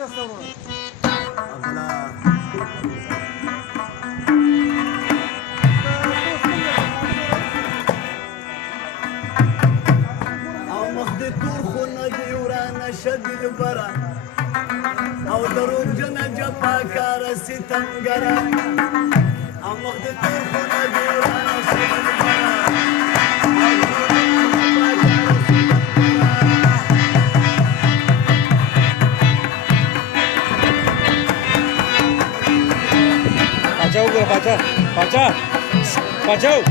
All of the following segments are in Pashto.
تاسو ورو او مخ د تور خو نه دی ورانه شدل برا او دروغ جنه جپا کار ستمګرا او مخ د تور خو نه دی ورانه شدل برا Pacau gue, pacar, pacar, pacau.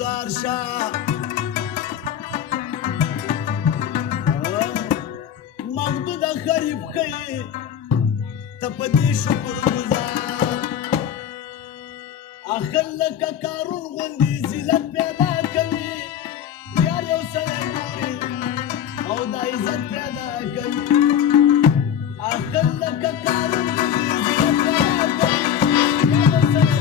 گزار شه مغدود خریب خی ته په دې شکر گزار اخر لکه کارون غوندې ذلت پیدا کوي یار یو سړی ګوري او دا عزت پیدا کوي اخر لکه کارون غوندې ذلت پیدا کوي یار یو سړی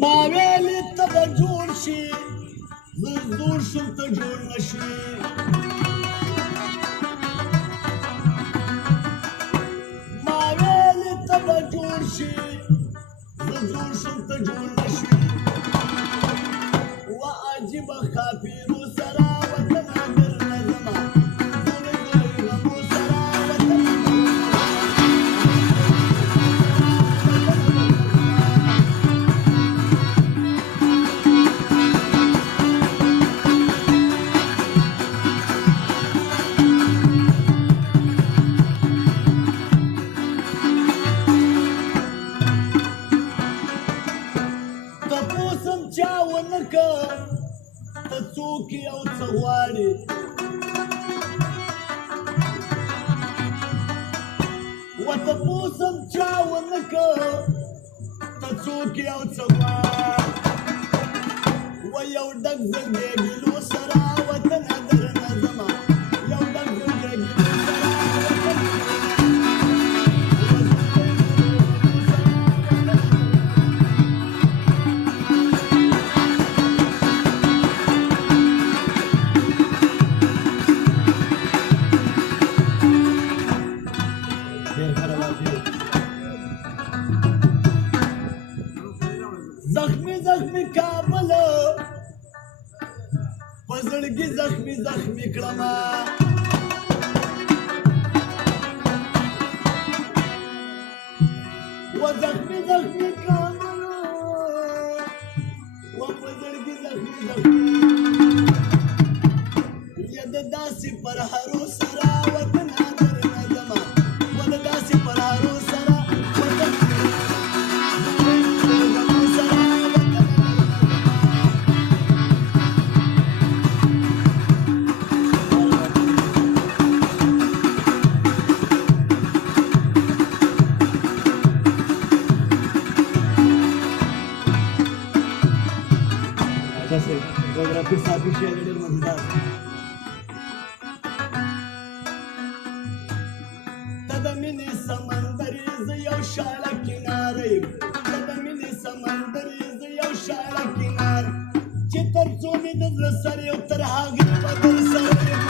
ما ویلې ته به جوړ شي زه زوړ شم ته جوړ نه شي ما ویلې ته به جوړ شي زه زوړ شم ته جوړ نه شي و عجیبه خاپیرو سره وطنه درنه زما زولې زولې غمو سره وطنه ته څوک یې او څه غواړې و تپوس هم چا ونه که ته څوک یې او څه غواړې و یو ډک زړګی ګیلو سره وطنه درنه ځمه یو ډک زړګی ګیلو زخمی زخمی کابل په زړګي زخمی زخمی کړما و زخمی زخمی کابل و په زړګي زخمی زخمی ید داسې پر هرو سره وطنه درنه ځمه و د داسې پر هرو سره جغرافي صافي شی ډېر مزدار ته د مینې سمندر زه یو شاړه کناره یم ته د مینې سمندر زه یو شاړه کنار چې تر څو مې د زړه سر یو تر هغې به در سره یم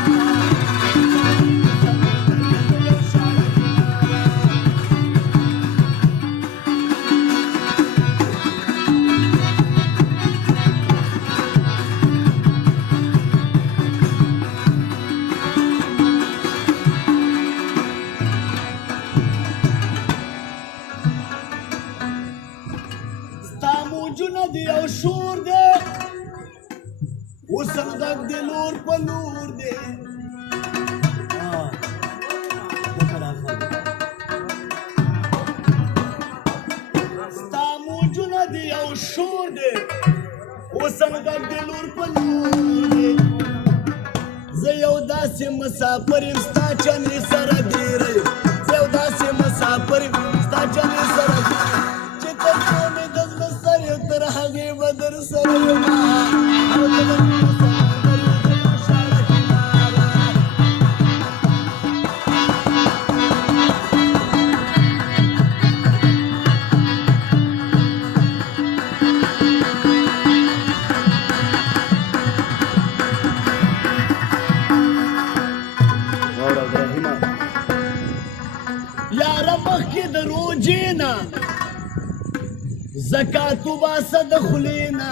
دی او شور دی وسم غږ دی لور په لور دی ستا موجونه دی او شور دی وسم غږ دی لور په لور دی زه یو داسې مسافر یم ستا چنې سره ډېره یم زه یو داسې مسافر د روجې نه زکات وباسه د خولې نه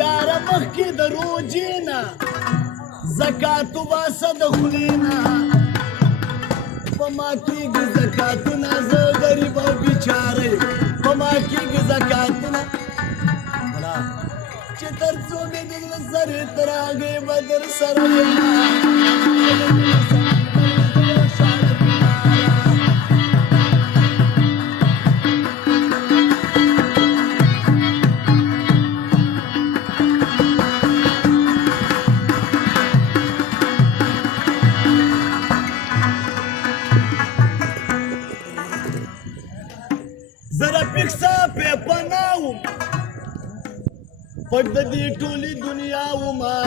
یاره مخکې د روجې نه زکات وباسه د خولې نه په ما کېږي زکاتونه زه غریب او بیچاره یم په ما کېږي زکاتونه چې تر څو مې د زړه سرې تر هغې به در سره یم زره پیکسا پې پناه وم پټ د دې ټولې دنیا وما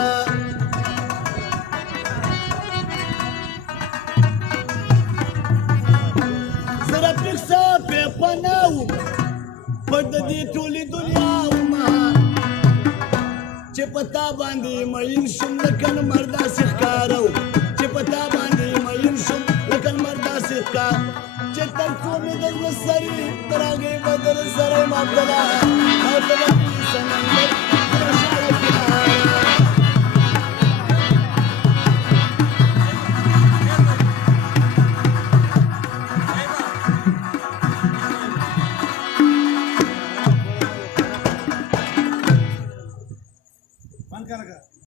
زره پیکسا پې پناه وم پټ د دې ټولې دنیا وما چې په تا باندې مین شوم لکه لمر داسې ښکاره و چې په تا باندې مین شوم لکه لمر داسې ښکاره چې تر څو مې د زړه سرې تر هغې به در سره یم عبدالله او ته به سمندر